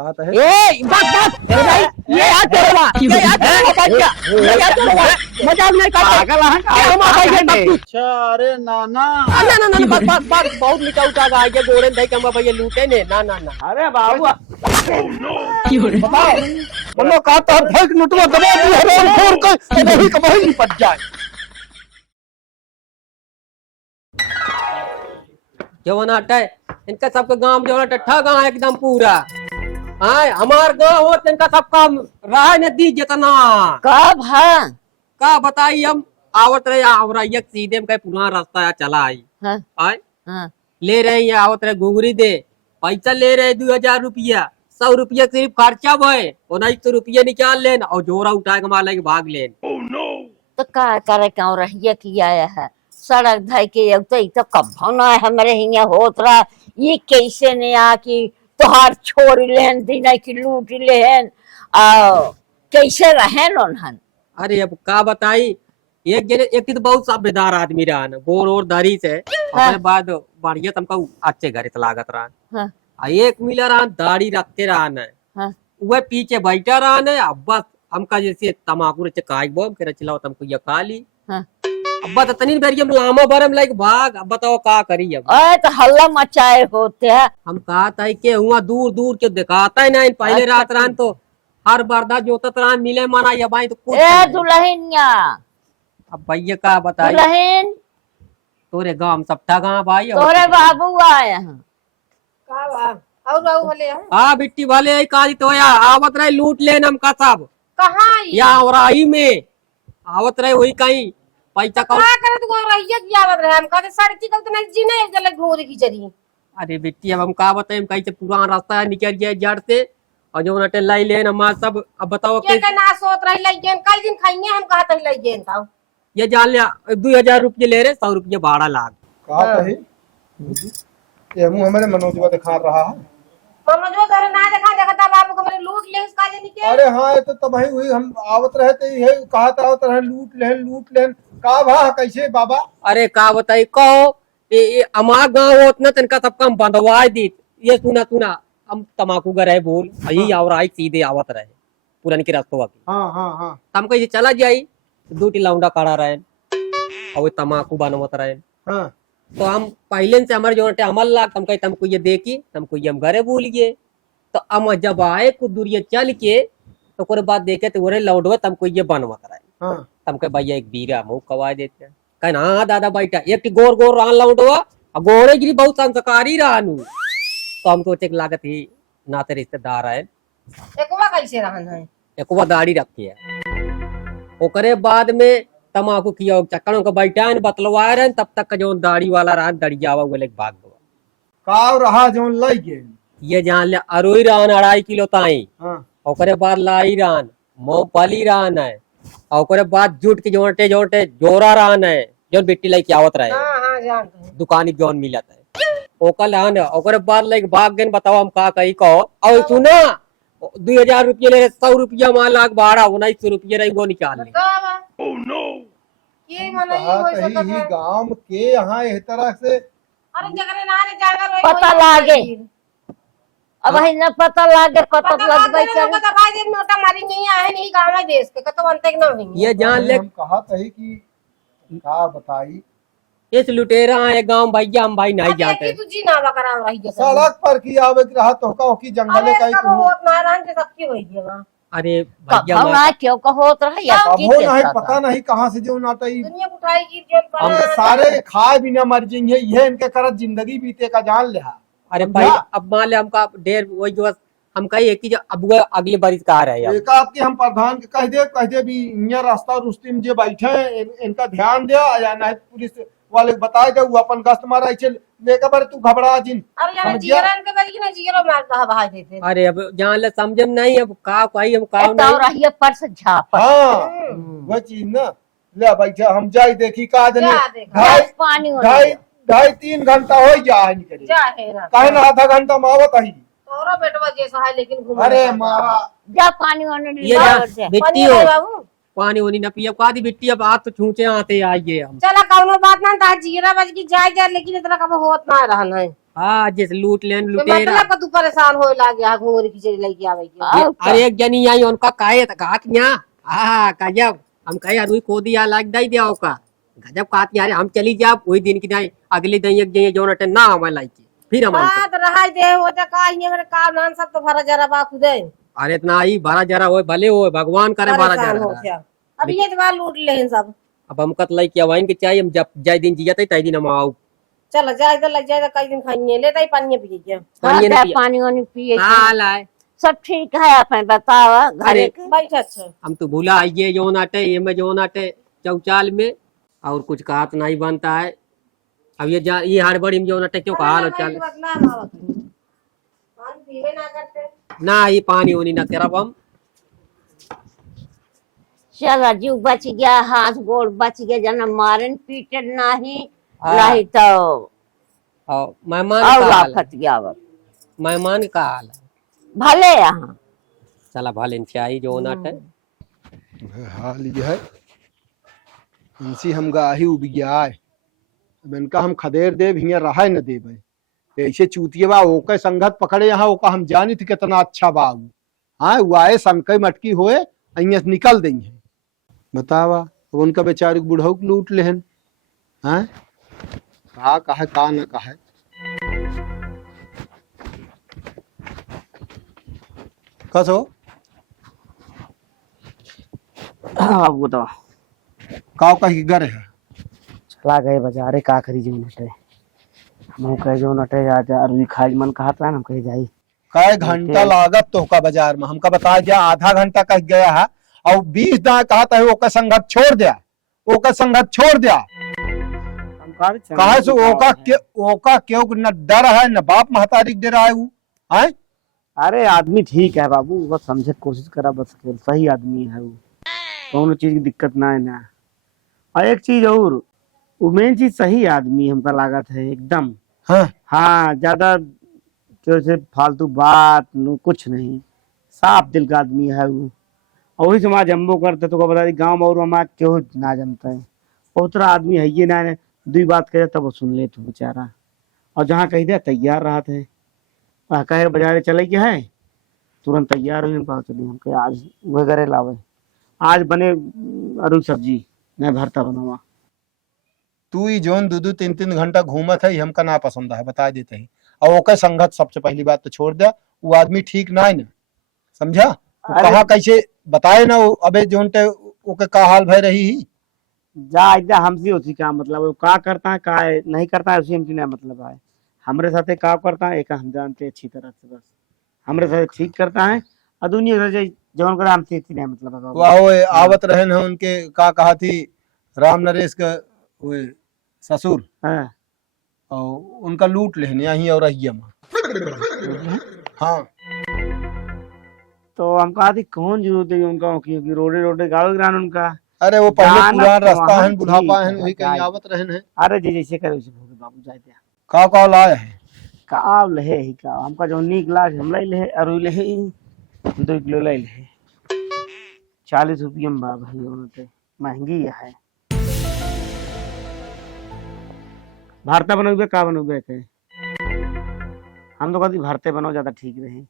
कहा था ए बस अरे भाई ये यार तेरा मजाक नहीं करते पागल है का हम आ गए सब कुछ अच्छा अरे नाना ना ना ना बस बहुत मीठा उठा गया ये गोरे दही कम भैया लूटे ने ना ना ना अरे बाबू बताओ बोलो कहा था फेंक नोटवा दबा दी हराम खोर के नहीं कमाई निपट जाए। जवान हटा है इनका सबका गांव जो टट्ठा गांव एकदम पूरा हाँ हमार गांव हो इनका सब काम रहा न दी जितना कब है का बताई हम आवत रहे आवरा एक सीधे में कहीं पुराना रास्ता है चला आई हाँ, आए हाँ। ले रहे हैं आवत रहे घुंगरी दे पैसा ले रहे 2000 रुपया 100 रुपया सिर्फ खर्चा भय 1900 रुपया निकाल लेन और जोरा उठा के मार लेके भाग लेन। तो का करे क्यों रहिए किया है सड़क धाई के तो कभो ना हमारे हिया होत रहा ये कैसे ने आ कि तोहार छोड़ लेन दिन की लूट लेन आ कैसे रहे लोनहन। अरे अब का बताई एक जने एक तो बहुत साबेदार आदमी रहा न गोर और दाढ़ी से उसके बाद बढ़िया तुमको अच्छे घर लागत रहा हाँ, आ एक मिला रहा दाढ़ी रखते रहा न हाँ। वह पीछे बैठा रहा न अब बस हमका जैसे तमाकू रचे काय बोम के रचलाओ तुमको ये खा ली हाँ। अब बस तनी बेरियम लामा भरम लाइक भाग अब बताओ का करी अब अरे तो हल्ला मचाए होते हैं हम कहा था कि हुआ दूर दूर के दिखाता है ना इन पहले अच्छा, रात रात तो हर बर्दा जोतत रहा मिले माना ये भाई तो कुछ ए नहीं। दुल्हनिया अब भैया का बताई दुल्हन तोरे गांव सबटा गांव भाई तोरे बाबू आए हैं और बाबू बोले हैं हाँ बिट्टी वाले आई काजी तो या आवत रहे लूट लेन हम का सब कहाँ या औराही में आवत रहे वही कहीं पैसा का कहाँ करे तो रहिया की आवत रहे हम कहते सड़की कल तो नहीं जीने जले घूर की चरी। अरे बिट्टी अब हम का बताए हम कहीं से पुराना रास्ता निकल गया जड़ से और जो नटे लाई लेन हमार सब अब बताओ के ना सोत रही लइगेन कई दिन खाइए हम कहते ही लइगेन था ये जान लिया 2000 रुपये ले रहे 100 रुपये भाड़ा लाग कहा था ये मुंह हमारे मनोजवा दिखा रहा है। मनोजो तेरे ना देखा देखता बाबू को मेरे लूट ले उसका जे निके अरे हाँ ये तो तबाही हुई हम आवत रहे थे ये कहा था आवत रहे लूट लेन का भा कैसे बाबा। अरे का बताई कहो ये हमार गाँव उतना तनका सबका हम बंधवा दी ये सुना हम तमाकू का रहे बोल यही और आई सीधे आवत रहे पुरानी की रास्तों की हाँ हाँ हाँ हम कहीं चला जाई दो लौंडा काढ़ा रहे और वो तमाकू बनवत रहे हाँ तो हम पहले से हमारे जो अमल लाग तुम कहीं तुमको ये देखी तुमको ये हम घरे भूल गए तो हम जब आए कुछ दूरिया चल के तो कोई बात देखे तो वो लौटवे तुमको ये बनवत रहे हाँ तुमके भैया एक बीरा मुँह कवा देते हैं कहीं हाँ दादा बैठा एक गोर गोर रहा लौटवा और गोरे गिरी बहुत संस्कारी रहा तो हमको एक लागत ही नाते रिश्तेदार है एकवा कैसे रहन है एक वो दाढ़ी रखी है ओकरे बाद में तमाकू किया चक्करों का बैठा बतलवा रहे तब तक का जो दाढ़ी वाला रहा दड़ियावा वो लेके भाग गया का रहा जो लाई गए ये जान ले अरोई रहन 2.5 किलो ताई हाँ ओकरे बाद लाई रहन मूंगफली रहन है और ओकरे बाद जुट के जोटे जोटे जोरा रहन है जो बिट्टी लेके आवत रहे हां हां जानते हैं दुकानी जौन मिलत है ओकल रहन है ओकरे बाद लेके भाग गए बताओ हम का कही कहो और सुना 2000 रुपये ले 100 रुपया मान लाख भाड़ा 1900 रुपये रही वो निकाल ले ये मने कहा होई कही सकत ही है गांव के यहाँ इस तरह से अरे जगरे ना रे जागर होई पता लागे अब है न पता लागे पता पता लग गई लग तो भाई दिन नोटा मारी नहीं है नहीं गांव है देश के कतो बनते ना होई ये जान ले हम कहा था कि का बताई इस लुटेरा है गांव भैया हम भाई नहीं जाते तू जी ना बकरा रही जैसे सड़क पर की आवे की रहा तो का की जंगले का सब होत ना रहन के सबकी होई जेवा अरे भैया कभो ना क्यों कहोत रहा या अब की हो नहीं देता पता नहीं कहाँ से जो नाटई दुनिया उठाई की जेल पर हम सारे खाए बिना मर जाएंगे ये इनके करत जिंदगी बीते का जान लिया। अरे भाई अब मान ले हमका ढेर वही जो हम कही एक ही अब वो अगली बार का रहे हैं एक आपके हम प्रधान के कह दे भी ये रास्ता रुस्ती में जो बैठे हैं इनका ध्यान दे या नहीं पुलिस वाले बताए दे वो अपन गश्त मारा चल लेकर बार तू घबरा जिन अरे यार जीरन के बल्कि ना जीरो मार कहा बहा देते अरे अब जान ले समझम नहीं अब का कही हम का तो नहीं रहिए पर से झाप हाँ वो चीज ना ले बैठा हम जाई देखी का जने जा देखा ढाई पानी हो ढाई ढाई 3 घंटा हो जाए निकले जा है ना कहे ना आधा घंटा में आवत ही तोरा बेटवा जैसा है लेकिन घूम अरे मारा जा पानी होने ये जा बिट्टी हो बाबू पानी वानी न पिया का दी बिट्टी अब आज तो छूचे आते आइए हम चला कौनो बात ना ता जीरा बज की जाए जा लेकिन इतना कब होत ना रहन है हाँ जैसे लूट लेन तो लुटेरा। मतलब का तू परेशान होए लागे आ घूंघरी खिचड़ी लेके आवे के और क्या? अरे एक जनी आई उनका काहे काट यहाँ हाँ गजब हम कहे अरुई को दिया लाग दई दिया का गजब काट यार हम चली जा वही दिन की नहीं अगले दिन एक जने जोन अटे ना हमें लाई फिर हम बात रहा दे हो जा का ये मेरे काम नान सब तो भरा जरा बा खुदे अरे इतना आई 12 हो भले हो भगवान करे परेशान हो 12 गया अब ये बार लूट ले सब। अब हम कत लाई क्या वाइन के चाहिए हम जब जाय दिन जिया तई दिन हम आओ चल जाए तो लग जाए तो कई दिन खाइए ले ताई पानी पी के पानी क्या नहीं पानी वानी पिए छी? हां लाए सब ठीक है अपने बतावा घरे अरे के? बैठ अच्छा हम तो भूला आइए जोन आटे ये में जोन आटे चौचाल में और कुछ कहत नहीं बनता है अब ये हड़बड़ी में जोन आटे क्यों कहा लो चल बदला मावत पानी पीवे ना करते ना ये पानी उनी ना तेरा हम चल जीव बच गया हाथ गोड़ बच गया जना मारन पीटन नहीं हाँ। नहीं तो और मेहमान और का हाल है? आफत गया अब। मेहमान का हाल है भले यहाँ चला भले चाहिए जोन आटे हाल ये है इनसी हम गाही उब गया है अब इनका हम खदेर देव हियाँ रहा न देवे ऐसे चूतिए बा ओके संगत पकड़े यहाँ ओका हम जानी थी कितना अच्छा बा उ। हाँ वो आए संकई मटकी होए अइया से निकल दी है बतावा अब उनका बेचारी बुढ़ऊ के लूट लेहन हाँ कहा का न कहा कसो हाँ वो तो काव का ही घर है चला गए बाजारे का करी जो नटे हम कहे जो नटे आज अरवी खाज मन कहा था हम कहे जाई काय घंटा लागत तो का बाजार में हमका बता दिया आधा घंटा कह गया है और 20 दाएं कहा था ओका संगत छोड़ दिया ओका संगत छोड़ दिया हम कहा से ओका क्यों न डर है न बाप महतारी के डर है वो हैं अरे आदमी ठीक है बाबू बस समझे कोशिश करा बस सही आदमी है वो कौन चीज की दिक्कत ना है ना और एक चीज और वो मेन चीज सही आदमी हमका लागत है एकदम हाँ हाँ ज्यादा जैसे फालतू बात नो कुछ नहीं साफ दिल का आदमी है वो और वही समाज जम्बो करते तो बता दी गाँव और हमारा क्यों ना जमता है बहुत तरह आदमी है ये ना दुई बात करे तब वो सुन ले तू बेचारा और जहाँ कही दे तैयार रहा थे कहे बाजारे चले गया है तुरंत तैयार हुई कहा चलिए हम कहे आज वगैरह लावे आज बने अरु सब्जी मैं भरता बनावा तू ही जोन दो 3 घंटा घूमत है हमका ना पसंद है बता देते ही और ओके संगत सबसे पहली बात तो छोड़ दिया वो आदमी ठीक ना है ना समझा कहा कैसे बताए ना वो अबे जोन टे ओके का हाल भय रही ही जा एकदम हमसे उसी का मतलब है का करता है का नहीं करता है उसी हमसे नहीं मतलब है हमारे साथ का करता है एक हम जानते हैं अच्छी तरह से बस हमारे साथ ठीक करता है और दुनिया जौन कर हमसे इतनी नहीं मतलब है बाबू। वाह आवत रहे न उनके का कहा थी राम नरेश का वो ससुर हाँ और उनका लूट लेने यहीं और रहिए हाँ तो हम कहा थी कौन जरूरत है उनका क्योंकि रोडे रोडे गाड़ो गिरान उनका अरे वो पहले जानत पुरान तो रास्ता वहाँ है बुढ़ापा ठीक है है, वही कहीं गाय। आवत रहे हैं अरे जी जैसे करे उसे भोगे बाबू जाए दिया का लाया है का लहे ही का हमका जो नी गिलास हम लाई ले अरु ले 2 किलो लाई ले 40 रुपये में बा भाई उन्होंने महंगी है भारता बनोगे का बनोगे के हम तो कहती भारते बनाओ ज्यादा ठीक रहे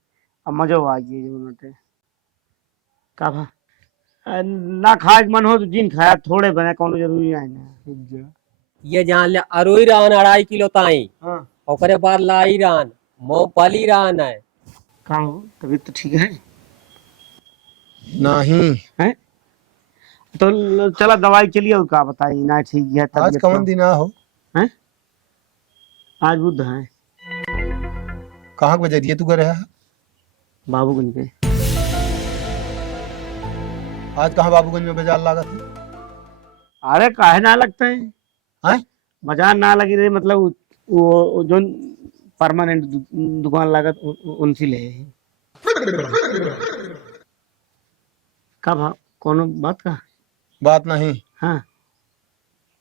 अब मजो आ गई उन्होंने का भा ना खाज मन हो तो जिन खाया थोड़े बने कोनो जरूरी है ना ये जान ले अरुई रान 2.5 किलो ताई हाँ ओकरे बाद लाई रान मूंगफली रान है का हो तबीयत तो ठीक है नहीं हैं तो चला दवाई के लिए का बताई ना ठीक है आज तबीयत कौन तो- दिन हो हैं आज बुध है कहाँ के बजे दिए तू करे है बाबूगंज पे आज कहाँ बाबूगंज में बाजार लागत है अरे काहे ना लगता है हैं बाजार ना लगी रही मतलब वो जो परमानेंट दुकान लागत उनसे ले का भाव कोनो बात का बात नहीं हाँ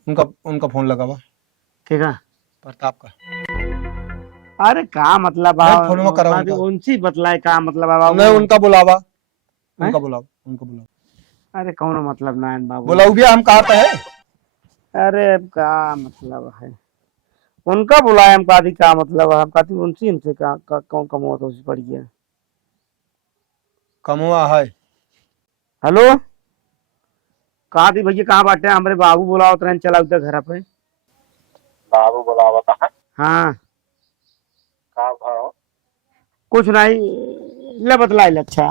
उनका उनका फोन लगा हुआ के का प्रताप का अरे का मतलब नहीं, फोन में करा उनका। उनसे बतलाए का मतलब है बाबू नहीं उनका बुलावा हैं? उनका बुलावा अरे कौन मतलब ना है बाबू बुलाऊ भी हम कहा है अरे अब का मतलब है उनका बुलाया हम कहा क्या मतलब हम कहती उनसे हमसे कौन कमो तो उसी पड़ी है। कमुआ है। हेलो कहा थी भैया कहाँ बाटे हमारे बाबू बुलाओ ट्रेन चला उधर घर पे। बाबू बुलावता है हाँ का भाव। कुछ नहीं ले बतलाई ले। अच्छा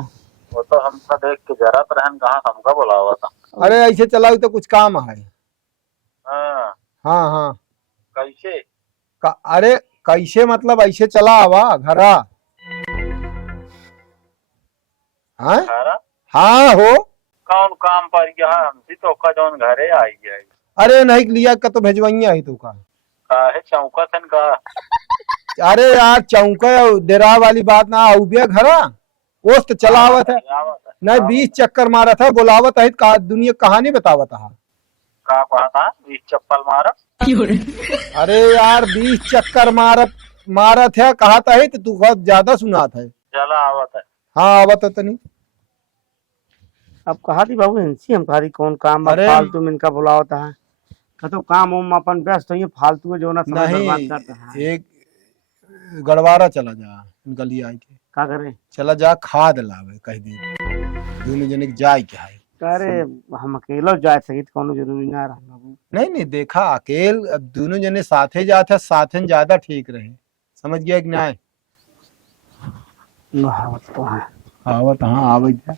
वो तो हमका देख के जरा रहन कहाँ हमका बुलावता। अरे ऐसे चलाऊ तो कुछ काम है। हाँ हाँ हाँ। कैसे अरे कैसे मतलब ऐसे चला आवा घरा। हाँ घरा हाँ हो। कौन काम पर गया हमसे तो का जौन घरे आई है। अरे नहीं लिया का तो भेजवाइया ही तू का। काहे चौकसन का। अरे यार चौका डेरा वाली बात ना आउबिया घरा ओस तो चला आवत है। नहीं 20 चक्कर मारा था बुलावत है का दुनिया कहानी बतावत है। का कहा था 20 चप्पल मारा। अरे यार 20 चक्कर मारत है कहा था तो तू बहुत ज्यादा सुना था। चला आवत है। हाँ आवत है तनी। अब कहा थी बाबू इनसी हम कहा थी कौन काम अरे फालतू में इनका बुलावता है तो काम उम अपन व्यस्त हो फालतू में जो ना समय बर्बाद नहीं करता है। एक गड़वारा चला जा इनका लिए आई के क्या करे चला जा खाद लावे कह दी दोनों जने के जाए के है। अरे हम अकेलो जाए सही तो कोनो जरूरी ना रहा बाबू। नहीं नहीं देखा अकेल अब दोनों जने साथे जाते साथे ज्यादा ठीक रहे समझ गया कि नहीं। आवत तो है आवत हाँ आवत है।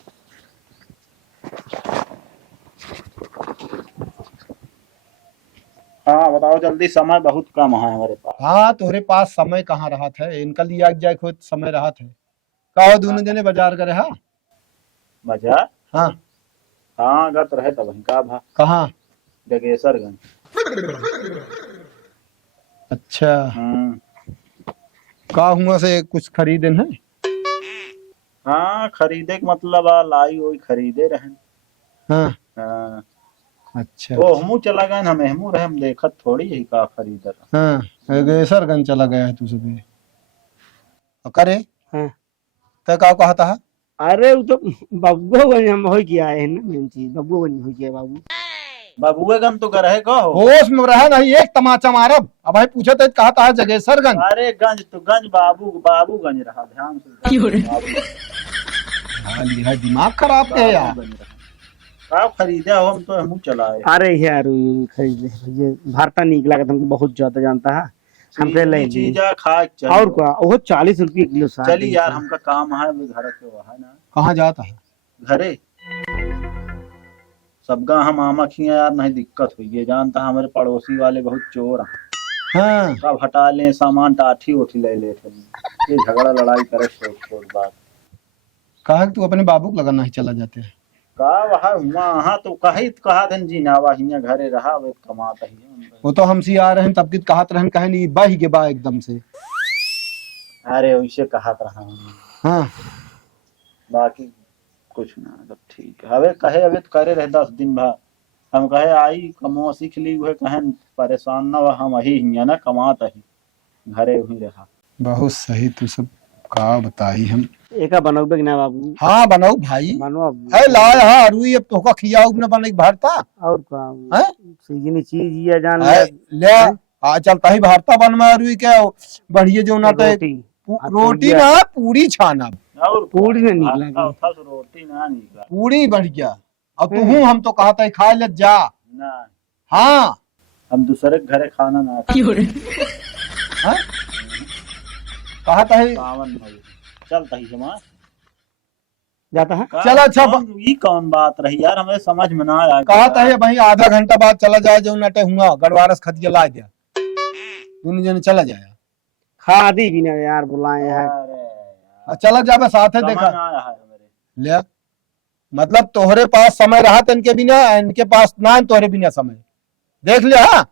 हाँ बताओ जल्दी समय बहुत कम है हमारे पास। हाँ तुम्हारे पास समय कहाँ रहा था इनका लिया जाए खुद समय रहा था कहो दोनों जने बाजार करे। हाँ बाजार हाँ हाँ गत रहे तब का भा कहाँ जगेसरगंज। अच्छा का हुआ से कुछ खरीदे है। हाँ खरीदे के मतलब लाई वही खरीदे रहन। हाँ हाँ अच्छा वो हमू चला गए हम हमू रहे हम देखत थोड़ी यही का खरीदर। हाँ गेसरगंज चला गया है तू सुबह करे। हाँ तो का कहा था। अरे वो तो बब्बू हम हो गया है ना मेन चीज बब्बू बनी हो गया बाबू। बाबूए गन तो करे कहो। होश में रहा नहीं एक तमाचा मारब अब भाई पूछे तो कहा था जगेसरगंज। अरे गंज तो गंज बाबूगंज रहा ध्यान से। हाँ, दिमाग खराब है यार। आप खरीदे हो हम तो हम चलाए। अरे यार ये खरीदे ये भारता निकला का तुमको बहुत ज्यादा जानता है हमसे ले ली चीजा खा और क्या वो 40 रुपये किलो साग चली यार हमका काम है वो घर के वहाँ ना। कहाँ जाता है घरे सबका हम आमा खिया यार नहीं दिक्कत हुई है जानता हमारे पड़ोसी वाले बहुत चोर हैं। हाँ कब हटा ले सामान टाठी उठी ले लेते ये झगड़ा लड़ाई करे छोड़ बात। कहा कि तू अपने बाबू को लगाना ही चला जाते है। का वहाँ तो कहा धन जी ना वही घरे रहा वे कमाता ही। वो तो हमसे आ रहे हैं तब की कहत रहन कहे नहीं बह के बा एकदम से। अरे वैसे कहत रहा हूँ। हाँ बाकी कुछ ना सब ठीक है हवे कहे अबे तो करे रहे 10 दिन भा हम कहे आई कमो सीख ली हुए कहे परेशान ना वह हम ही ना कमाता ही घरे हुई रहा। बहुत सही तू सब का बताई हम एक बनोगे कि ना बाबू। हाँ बनाऊ भाई बनो है लाए हाँ अरुई अब तो खिया न बने भारता और क्या हैं? सीजनी चीज ये जान है, ले आ चलता ही भारता बन में अरुई के बढ़िया जो ना रोटी रोटी ना पूरी छाना और पूरी नहीं निकला रोटी ना निकला पूरी बढ़िया अब तू हूँ हम तो कहता है खा ले जा ना हाँ हम दूसरे के घरे खाना ना हाँ? कहता है सावन भाई चलता ही समाज जाता है। चलो अच्छा ये कौन बात रही यार हमें समझ में ना आया। कहता है भाई आधा घंटा बाद चला जाए जो नटे हुआ गड़वारस खतिया ला दिया दोनों जने चला जाया खादी भी ना यार बुलाए हैं अरे चला जाबे साथ है देखा ना आया है मेरे ले मतलब तोहरे पास समय रहा था इनके बिना इनके पास ना है तोहरे बिना समय देख लिया हाँ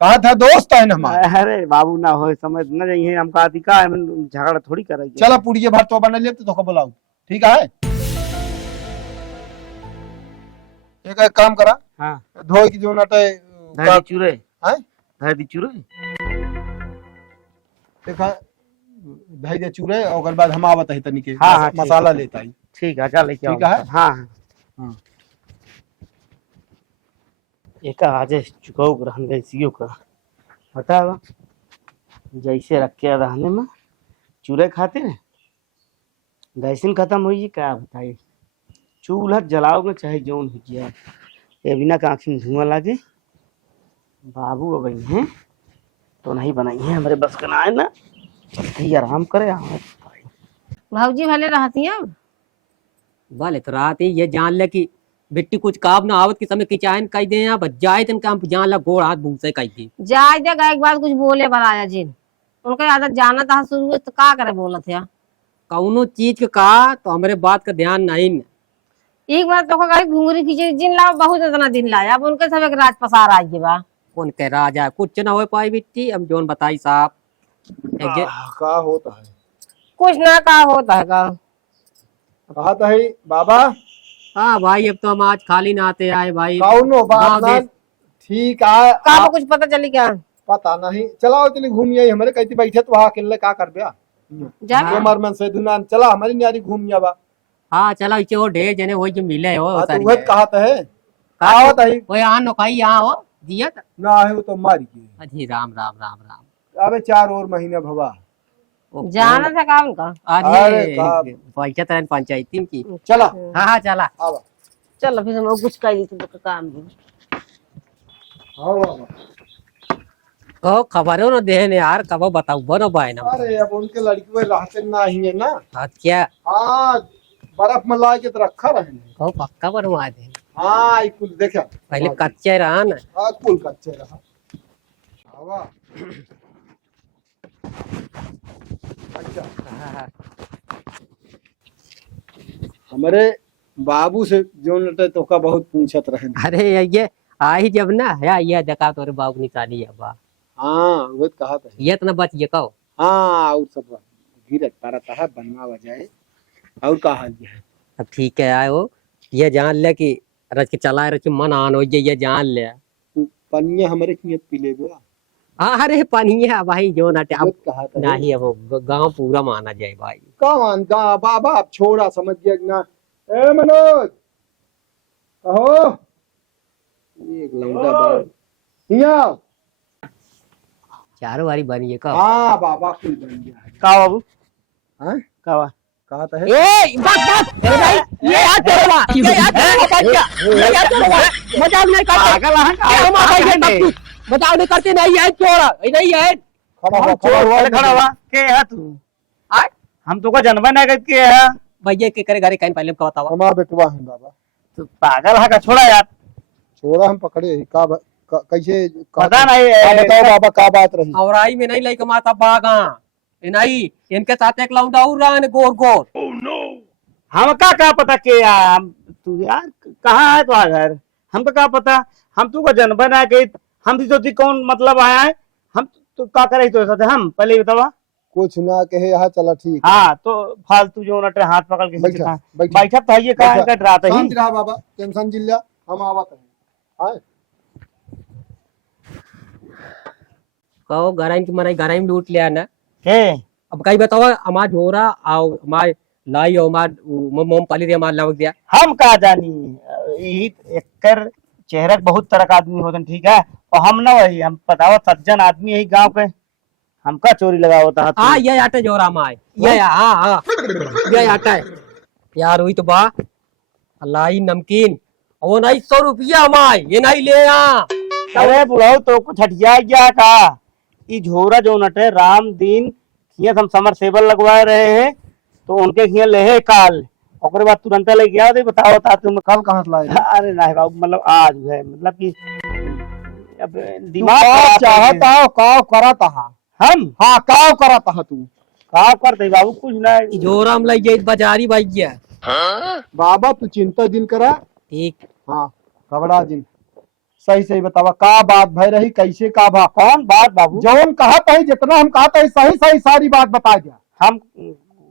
कहा था दोस्त है हमारा। अरे बाबू ना हो समझ न जाइए हम कहा का झगड़ा थोड़ी करेंगे। चला पूरी भात तो बना ले तो बुलाऊ ठीक है। एक काम करा हाँ धोए की जो नटे धैर्य चूरे हैं धैर्य चूरे देखा भाई दे चूरे और बाद हम आवत है तनी के हाँ, हाँ, ठीक मसाला लेता ही ठीक है चल लेके आओ। ठीक है हाँ हाँ एक आज चुकाऊ रहन गई सीओ का बतावा जैसे रख के रहने में चूरे खाते हैं गैसिन खत्म हुई क्या बताइए। चूल्हा जलाओगे चाहे जौन हो गया ये बिना आँख में धुआं लागे। बाबू अब हैं तो नहीं बनाई है हमारे बस का ना है ना। चलते आराम करे भाजी भले रहती हैं बोले तो रात ही ये जान ले कि बेटी कुछ काम ना आवत के समय किचाइन कह दे यहाँ बच जाए तन काम जान ला गोड़ हाथ मुंह से कह दे जाए देगा एक बार कुछ बोले बनाया जिन उनका आदत जाना था शुरू में तो का करे बोलत है कौनो चीज के कहा तो हमारे बात का ध्यान नहीं न। एक बार तो गाड़ी घुंगरी खींचे जिन लाओ बहुत इतना दिन लाया अब उनके सब एक राज पसार आई बा कौन कह राजा कुछ ना हो पाई बेटी हम जोन बताई साहब का होता है कुछ ना का होता है का कहा था ही बाबा हाँ भाई अब तो हम आज खाली ना आते आए भाई कौनो बात गाँव ना देश- ठीक है का को कुछ पता चली क्या पता नहीं चलाओ चली घूम आई हमारे कहती बैठे तो वहाँ अकेले का कर दिया जाए मर मन से दुना चला हमारी न्यारी घूम जावा हाँ चलो इसे वो ढेर जने वही जो मिले हो हाँ, तो सारी वह है। कहा है आवत है वो यहाँ नौकाई यहाँ हो दिया था। ना है वो तो मारी की अजी राम राम राम राम अबे 4 और महीने भवा ओ, जाना था का उनका अरे अरे बाप। पैसा तरह पंचायती की चला हाँ हाँ चला आवा चलो फिर हम कुछ कर ली तो काम भी हाँ बाबा ओ खबरों न देने यार कब बताऊ बनो बाय ना अरे अब उनके लड़की वो रहते ना ही है ना हाँ क्या हाँ बर्फ में ला के तो रखा रहे ओ पक्का बनवा दे हाँ कुल देखा पहले कच्चे रहा ना हाँ कुल कच्चे रहा आवा अच्छा हाँ, हमारे बाबू से जो नटे तो का बहुत पूछत रहे अरे ये आई जब ना या ये देखा तोरे बाबू निकाली है बा हाँ वो कहा था ये तो न बच ये कहो हाँ और सब धीरज पारता है बनवा वजाए और का हाल है अब ठीक है आए हो ये जान ले कि रच के चला रच के मन आन हो ये जान ले पनिया हमारे की पीले बुआ हाँ अरे पानी है भाई जो नटे वो अब कहा था नहीं अब गांव पूरा माना जाए भाई कौन गा बाबा आप छोड़ा समझ गया कि ना ए मनोज कहो एक लौंडा बार हिया चारों वारी बनी है कहो हाँ बाबा कुल बन गया है का बाबू हाँ का कहा था ए बस अरे भाई ये यार चोरवा ये यार चोरवा ये यार चोरवा मजाक नहीं करते पागल है का हम आ गए सब कुछ मजाक नहीं करते नहीं है चोरा नहीं है खड़ा हुआ खड़ा हुआ के है तू आय हम तो का जन्म ना के है भैया के करे घरे कहीं पहले बताओ हमारा बेटवा है बाबा तू पागल है का छोड़ा यार छोड़ा हम पकड़े कैसे पता नहीं बताओ बाबा का बात रही औराई में नहीं लेके माता बागा नहीं इनके साथ एक लौंडा और रहा है गोर गोर हम का पता के यार हम तू यार कहाँ है तुम्हारा घर हमको क्या पता हम तू का जन्म ना गई हम भी सोची कौन मतलब आया है हम तो का करे तो साथ हम पहले ही बतावा कुछ ना कहे यहाँ चला ठीक हाँ तो फालतू जो नटे हाथ पकड़ के खींचे बैठा कहाँ? बैठा तो है ये कहा बैठा। कट रहा था ही शांति रहा बाबा टेंशन जिल्ला हम आवत है आए कहो गराइन की मनाई गराइन लूट लिया ना के अब कहीं बताओ हमार झोरा आओ हमार लाई हो हमार मोम पाली रे हमार लग दिया हम का जानी यही एकर चेहरा के बहुत तरह का आदमी होते ठीक है और हम ना वही हम बताओ सज्जन आदमी यही गांव के हमका चोरी लगा होता है हाँ ये आटे झोरा माए ये हाँ हाँ ये आटा है यार हुई तो बा लाई नमकीन वो नहीं 100 रुपया माए ये नहीं ले यहाँ अरे बुढ़ाओ तो कुछ हटिया गया का ये झोरा जो नटे राम दिन खिया हम समर सेबल लगवा रहे हैं तो उनके खिया ले है काल और बाद तुरंत ले गया तो बताओ ता तुम कल कहाँ से लाए अरे नहीं बाबू मतलब आज है मतलब कि अब दिमाग का खराब चाहता है। हो काव करता हा हम हाँ काव करता हा तू का करते बाबू कुछ नहीं झोरा में लग गई बाजारी भाई गया बाबा तू चिंता दिन करा ठीक हाँ घबरा दिन सही सही बतावा का बात भय रही कैसे का बा कौन बात बाबू जौन कहत है जितना हम कहते है सही सही सारी बात बता दिया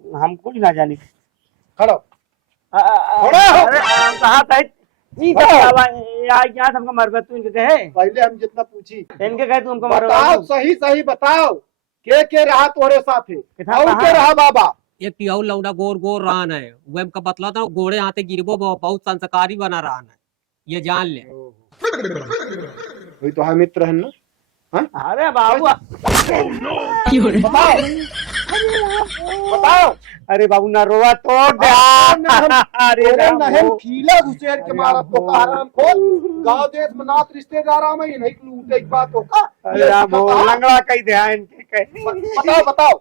हम कुछ ना जानी खड़ो कहा था ई खड़ो। यहाँ हमको मरबे तू इनके कहे पहले हम जितना पूछी इनके कहे तू हमको बताओ मरबे सही सही बताओ के रहा तोरे साथे कितना और कहाँ? के रहा बाबा एक टियाऊ लौंडा गोर गोर रहा है वह का बतला था घोड़े हाथे गिरबो बहुत संस्कारी बना रहा है ये जान ले वही तो है मित्र है ना अरे बाबू बताओ बताओ। अरे बाबू ना रोवा तोड़ दे। अरे तेरे राम नहर हो। खीला घुसेड़ के मारा तो का हराम खोल। गांव देश में नात रिश्तेदार में नहीं लूटे की बात होगा। अरे राम हो, लंगड़ा कहीं ध्यान के कहीं। बताओ बताओ।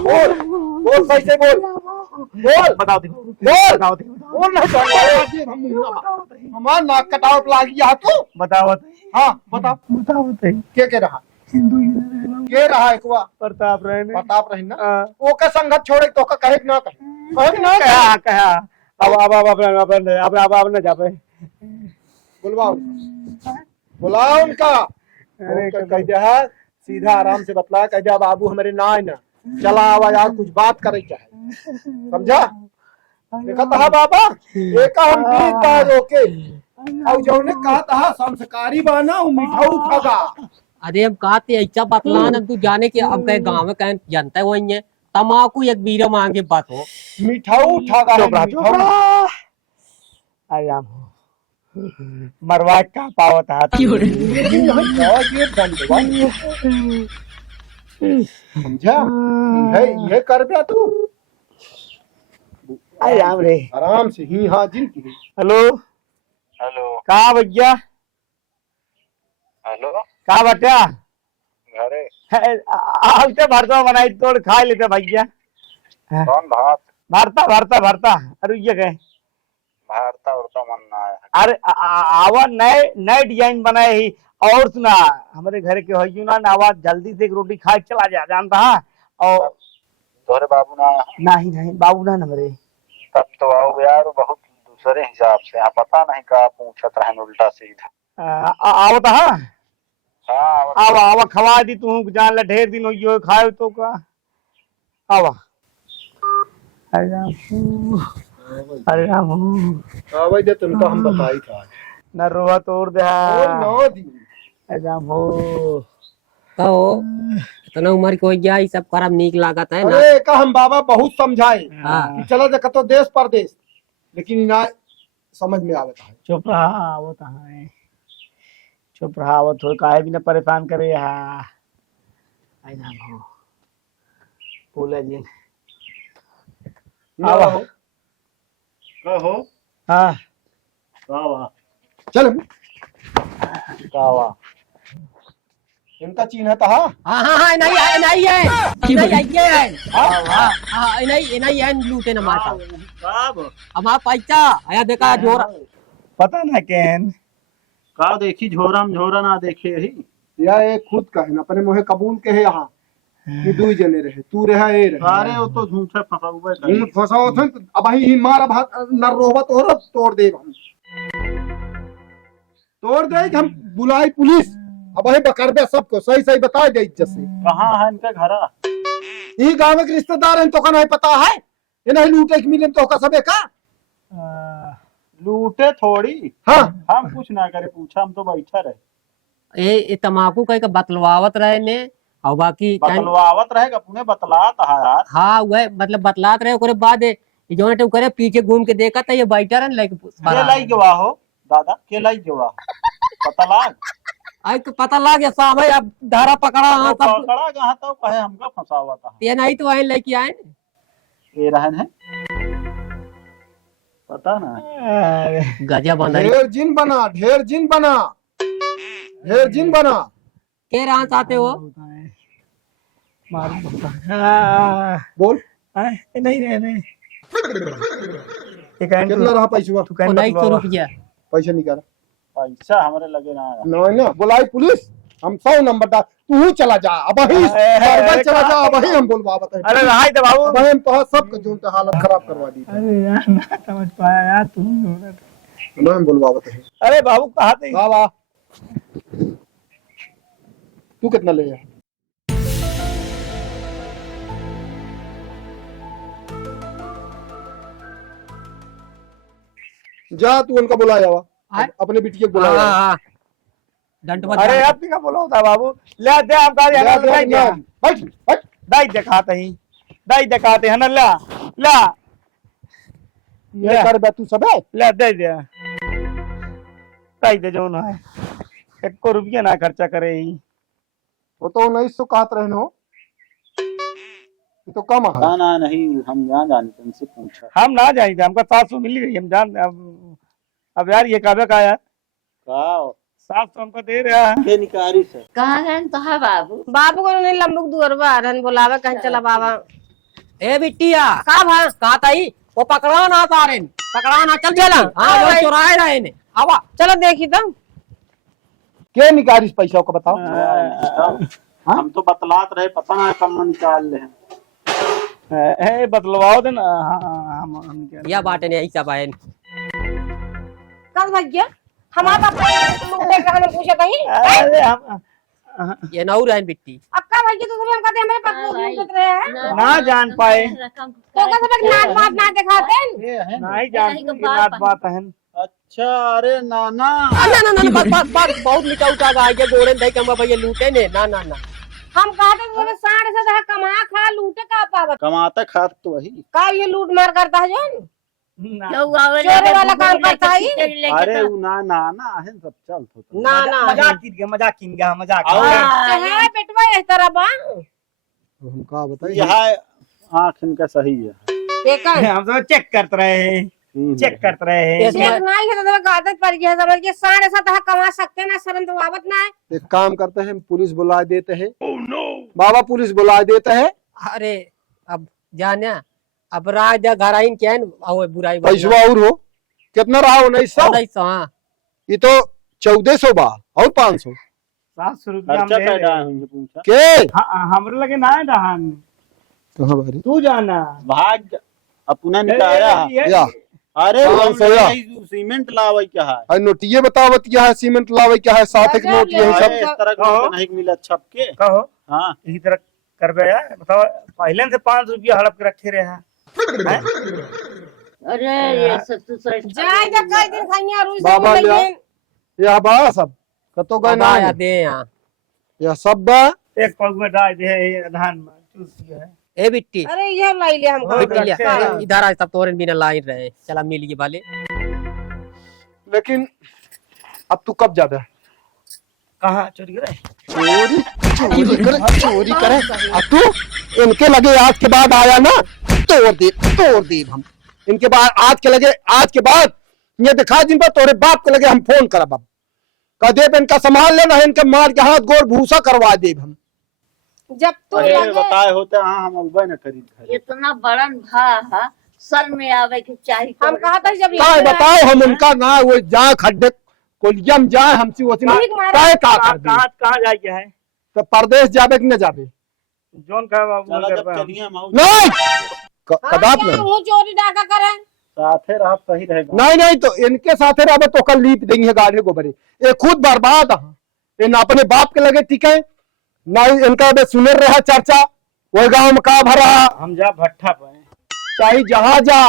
बोल बोल सही से बोल। बोल बताओ दे बोल बताओ दे बोल नहीं तो हमारा नाक कटाव लागी यहाँ तू। बताओ हाँ बताओ बताओ के रहा हिंदू के रहा एक हुआ प्रताप रहने प्रताप रही ना ओका संगत छोड़े तो का कहे ना कहे ना कहा कहा अब न जा पाए। बुलवाओ बुलाओ उनका। अरे कह जा सीधा आराम से बतला कह जा बाबू हमारे ना है ना चला आवा यार कुछ बात करे चाहे समझा। देखा था बाबा एक हम पीता रोके और जो ने कहा था संस्कारी बना मिठाऊ ठगा। अरे हम कहते ऐसा बतलान हम तू जाने के अब कहे गाँव में कहीं जानता है वही है तमाकू एक बीरा मांगे बात हो मिठाऊ ठगा है, मिठाऊ। अरे राम हो, मरवा का पावत हाथ ये दंडवा समझा ये कर दिया तू। अरे राम रे। आराम से ही हाँ जिन की। हेलो हेलो कहा भैया हेलो कहा बटा घरे आते भरता बनाई तोड़ खा लेते भैया। कौन भात भरता भरता भरता अरे ये कहे भारता उड़ता मन ना है। अरे आवा नए नए डिजाइन बनाए ही। और सुना हमारे घर के हो ना आवाज जल्दी से एक रोटी खा के चला जा जानता है। और तोहरे बाबू ना आया? नहीं नहीं बाबू ना मेरे तब तो आओ यार बहुत दूसरे हिसाब से यहाँ पता नहीं का पूछत रहे उल्टा सीधा। आवत हाँ हाँ आवा आवा खवा दी तू जान ला ढेर दिन हो खाए तो का आवा। अरे राम अरे राम हाँ भाई दे तुमको हम बताई था न रोवा तोड़ दे। नौ दिन। अरे राम हो तो इतना उम्र को गया ये सब करम नीक लागत है ना। अरे का हम बाबा बहुत समझाए हाँ। कि चला जा कतो देश परदेश लेकिन ना समझ में आवता है। चुप रहा आवत है चुप रहा आवत हो काहे भी न परेशान करे हा। आई नाम हो बोले जी आवा कहो हाँ कावा चल कावा इनका चिन्ह था। हाँ हाँ हाँ नहीं है नहीं है नहीं है हाँ हाँ नहीं है लूटे न मारता कब हमारा पैसा आया देखा जोर पता ना केन का देखी झोरा में झोरा ना देखे ही या एक खुद का है ना अपने मोहे कबूल के है यहाँ कि दू जने रहे तू रहा ए रहे। अरे वो तो झूठे फंसावे झूठ फसाओ थे अब ही मार नर रोहबत और तोड़ दे हम तोड़ दे हम बुलाई पुलिस अब ही बकर दे सबको सही सही बता दे इज्जत से। कहाँ है इनके घर ये गाँव के रिश्तेदार हैं तो का नहीं पता है ये नहीं लूटे के मिले तो का सबे का लूटे थोड़ी हाँ हम कुछ ना करे पूछा हम तो बैठा रहे ये तमाकू कहीं का बतलवावत रहे ने और बाकी बतलवावत रहेगा पुणे बतलात है यार। हाँ वह मतलब बतलात रहे ओकरे बाद ये जो ने करे पीछे घूम के देखा था ये बैठा रहे लाइक के लाई गवा हो दादा के लाई गवा बतला आई को पता लग गया साहब है अब धारा पकड़ा हाँ सब पकड़ा कहाँ तो कहे हमका फंसावा था ये नहीं तो वही लेके आए ये रहन है पता ना गजा बंधाई ढेर जिन बना ढेर जिन बना ढेर जिन बना के रहा चाहते हो मार बोल नहीं रहे कितना रहा पैसा तू 1900 रुपया पैसा निकाला पैसा हमारे लगे ना आया। नहीं ना बुलाई पुलिस हम 100 नंबर दा तू चला जा अब ही सरवर चला जा अब ही हम बोलवा बता। अरे भाई तो बाबू अब हम तो सब जो हालत खराब करवा दी अरे यार ना समझ पाया यार तू ना हम बोलवा बता। अरे बाबू कहा थे वाह वाह तू कितना ले जा जा तू उनका बुलाया हुआ आए? अपने बिटिया को बुलाया हुआ। हाँ दंड अरे अब का बोला होता बाबू ले दे आप गाड़ी हना दाई दे बैठ बैठ दाई दिखाते ही दाई दिखाते हना ला ला ये कर बे तू सबे ले दे दे दाई दे जो ना है एक को रुपया ना खर्चा करे ही। वो तो 1900 कहत रहे हो, ये तो कम है। ना ना नहीं, हम यहाँ जानते उनसे पूछा। हम ना जाएंगे, हमका 700 मिल गई, हम जान अब यार ये काबे का यार का 700 हमको दे रहा है। के निकारी से कहाँ गए तो है बाबू? बाबू को नहीं लंबुक दुअरबा रहन बोलावे कहीं चला बाबा। ए बिटिया का भा कहा ताई वो पकड़ा ना तारेन, पकड़ा ना चल चला। हाँ वो चुराए रहे ने आवा। चलो देखी तो के निकारिस पैसा को बताओ। हम तो बतलात रहे, पता ना कम निकाल ले। ए बतलवाओ दे ना। हाँ, हम क्या या बाटे ने ऐसा बायन कल भैया हमारा लोग देख रहा है पूछे कहीं अरे हम ये नौ रहन बिट्टी। अक्का भैया तो सब हम कहते हैं हमारे पास लोग रहे हैं ना जान पाए, तो का सब नाच बात ना दिखाते हैं। ये है ना। नहीं जानते कि बात बात है। अच्छा, अरे नाना ना ना ना बस बहुत लिखा उठा गा ये गोरे दई कम भैया लूटे ने। ना ना ना हम कहते हैं तुम्हें 7.5 कमा खा लूटे का पावत कमाते खात तो वही। का ये लूट मार करता है जो ना चोरी वाला काम करता है ये। अरे वो ना नाना है सब चल तो। ना ना मजाक कीन गया मजाक और है पेटवा इस तरह बा हमका बताइए। यह आँख इनका सही है। देखा हम तो चेक करते रहे हैं, चेक करते रहे हैं। एक नहीं है तो आदत पड़ गई है समझ के 7.5 कमा सकते ना शर्म तो आवत ना है। एक काम करते हैं, पुलिस बुला देते हैं। बाबा पुलिस बुला देते हैं। अरे अब जाना अब राज घर आइन क्या है बुराई पैसा और हो कितना रहा 1900। 1900। हाँ ये तो 1400 बा और 500 700 रुपया हम खर्चा ले कैडा ले। हमसे पूछा। के हमरे लगे ना है दहान, कहाँ बारी तू जाना भाग अपना निकाया। या अरे हाँ, हम सही है। सीमेंट लावे क्या है। और नोटिये बतावत क्या है, सीमेंट लावे क्या है, साथ एक नोट यही अरे सब। इस तरह का हाँ। नहीं मिला छप के। कहो हाँ इसी तरह कर गया बताओ। पहले से 5 रुपया हड़प के रखे रहे हैं। अरे ये सब तो सर जाए जा कई दिन खाइया रोज बाबा ले लेकिन यह बा सब कतो गए ना या दे यहाँ। यह सब बा। एक पग में डाल दे धान में चूस दिया है। ए बिट्टी अरे ये लाई ले हम हाँ, बिट्टी रखे हैं। इधर आज सब तोरे बिना लाइन रहे चला मिलिए वाले। लेकिन अब तू कब जाता है कहाँ चोरी करे? चोरी करे अब तू इनके लगे आज के बाद आया ना तोड़ दे हम इनके बाद आज के लगे आज के बाद ये दिखा दिन पर तोरे बाप को लगे हम फोन करब अब कह दे इनका संभाल लेना है, इनके मार के हाथ गोर भूसा करवा दे हम। जब तू अरे लगे बताए होते हाँ हम अबे न खरीद खरीद। इतना बड़न भा है सर में आवे के चाहिए। हम कहा था जब काय बताओ हम उनका ना वो जाए खड्डे कोलियम जाए हमसे उतना ठीक मारा। काय का कर आप दी कहाँ जाए क्या है? तो परदेश जावे कि न जावे जोन का बाबू चला कर जब रहा है। चलिए हम नहीं कदाप नहीं हूँ चोरी डाका करे साथे रहा सही रहेगा। नहीं नहीं तो इनके साथ रहे तो कल लीप देंगे गाड़ी गोबरे ये खुद बर्बाद है। इन अपने बाप के लगे टिके ना इनका बे सुने रहा चर्चा वही गांव में का भरा हम जा भट्ठा पे चाहे जहां जा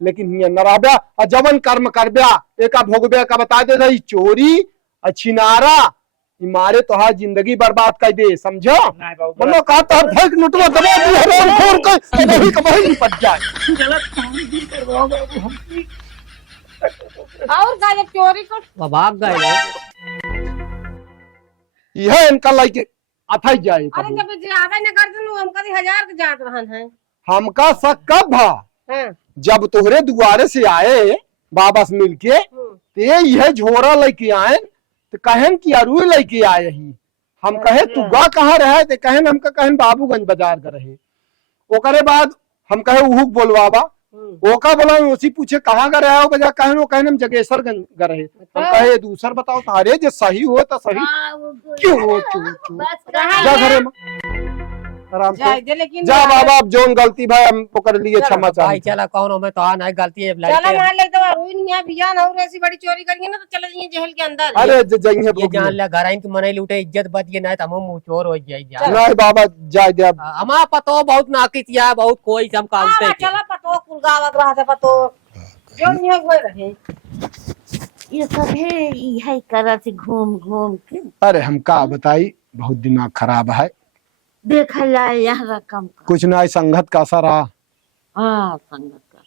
लेकिन हियां न रहब्या और जवन कर्म करब्या एक भोगब्या का बता दे रही चोरी और छिनारा ई मारे तो हाँ जिंदगी बर्बाद कर दे समझो। नहीं बाबू मतलब कहा तो भैक नोटवा दबा दी हराम खोर के वही का वही निपट जाए। गलत काम नहीं कर रहा हूँ बाबू हम और का जब चोरी को भाग गए। यह इनका लाइक अथाई जाए अरे जब जावे न कर दू हम कभी 1000 के जात रहन है। हमका शक कब भा हां जब तोहरे दुआरे से आए बाबा से मिलके ते यह झोरा लेके आए तो कहन की अरुई लेके आए ही हम कहे तू गा कहाँ रहे ते कहन हमका कहन बाबूगंज बाजार का रहे ओकरे बाद हम कहे उहुक बोलवाबा ओका बोला उसी पूछे कहाँ का रहे हो बजा कहन वो कहन हम जगेश्वरगंज का रहे हम कहे दूसर बताओ तो अरे जो सही हो तो सही क्यों हो चू जा घरे में आराम से जाए दे लेकिन जा बाबा अब जोन गलती भाई हम कर लिए क्षमा भाई चाहते चला कौन हो मैं तो आना है गलती है चला मान ले तो रुइन यहाँ बियान और ऐसी बड़ी चोरी करेंगे ना तो चले जाइए जेल के अंदर। अरे जइए ये जान लिया घर आइन के मने लूटे इज्जत बच गई ना तो हम मुंह चोर हो जाए नहीं बाबा जाए दे अब हमारा पतो बहुत नाकित या बहुत कोई हम काम हाँ, चला पतो कुलगावत रहा था पतो जो नहीं हुए रहे ये सब है यही करत घूम घूम के अरे हम का बताई बहुत दिमाग खराब है देखा जाए यहाँ रकम का। कुछ ना संगत का असर आ हाँ संगत का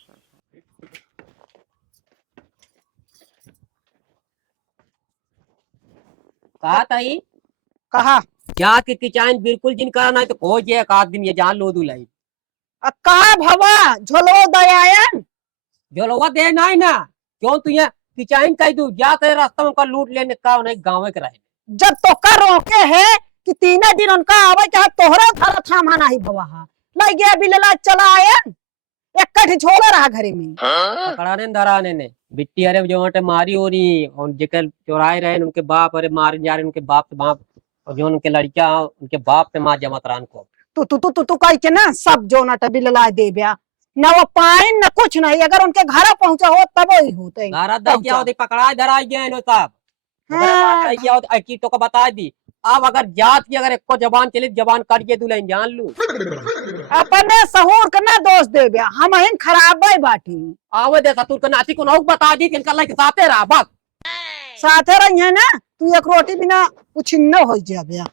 कहा ताई कहा जात के किचाइन बिल्कुल जिन करना है तो को जे एक आध दिन ये जान लो दुलाई कहा भवा झोलो दयायन जो लोग दे नहीं ना क्यों तू ये किचाइन कह दू जाते रास्ता में का लूट लेने का नहीं गाँव के रहे जब तो कर रोके है कि 3 दिन उनका आवे चाहे तोहरा थारा थामा नहीं भवा लग गया बिलला चला आयन एक कठ छोड़ रहा घरे में पकड़ाने धराने ने बिट्टी अरे जो वटे मारी हो रही और जेकर चौराए रहे उनके बाप अरे मारे जा रहे उनके बाप से बाप और जो उनके लड़कियां उनके बाप पे मार जमत रान को तू कह के ना सब जो नट बिलला दे ब्या न वो पाइन न कुछ नहीं अगर उनके घर पहुंचा हो तब ही होते गारा दे क्या होती पकड़ा धराई गए नो साहब हाँ। क्या होती की तो का बता दी अब अगर जात की अगर एक को जबान चली जबान काट के दुल्हन जान लू अपने सहूर का ना दोष दे ब्या हम हिन खराब बाटी आवे दे सतुर के नाती को नौक बता दी कि इनका लाइक साथे रहा बस साथे रही है ना तू एक रोटी बिना कुछ न हो जा ब्या